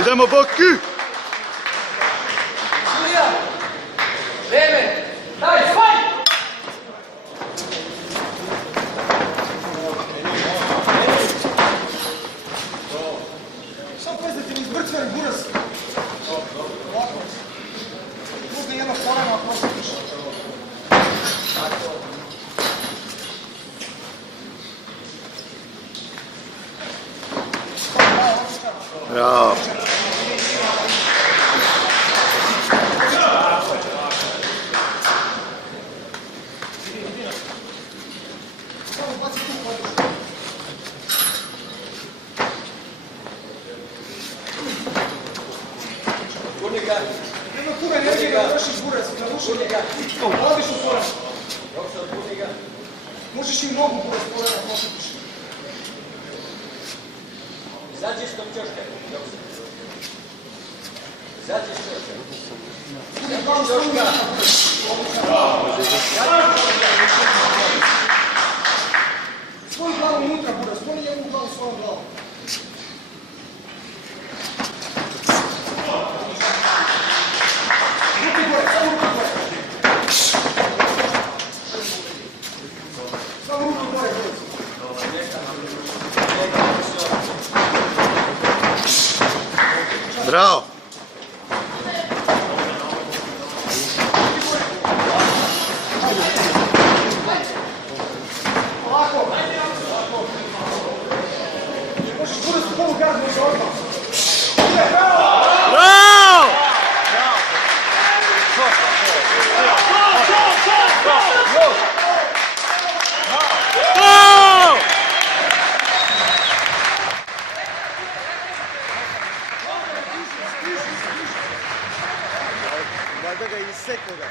Idemo Boki! Julija! Vreme! Daj, spaj! Samo pazdite, izbrcaj buras. Ovako. Možda jedna kolena ako osjetiš. Bravo. Nema kume energije da vršiš buras, da vuši. Vodiš u kolena. Možeš i nogu buras kolena ako osjetiš. Izađi s tom ćoška. Izađi s ćoška. Svoju glavu unutra buras, skloni jednu glavu svojom glavom. Ruki gore, samo ruki gore. Samo ruki gore, buras. Bravo. Ovako. Možeš buras u polu gaz, možeš odmah. Bravo! Bravo! Valjda ga isekao ga.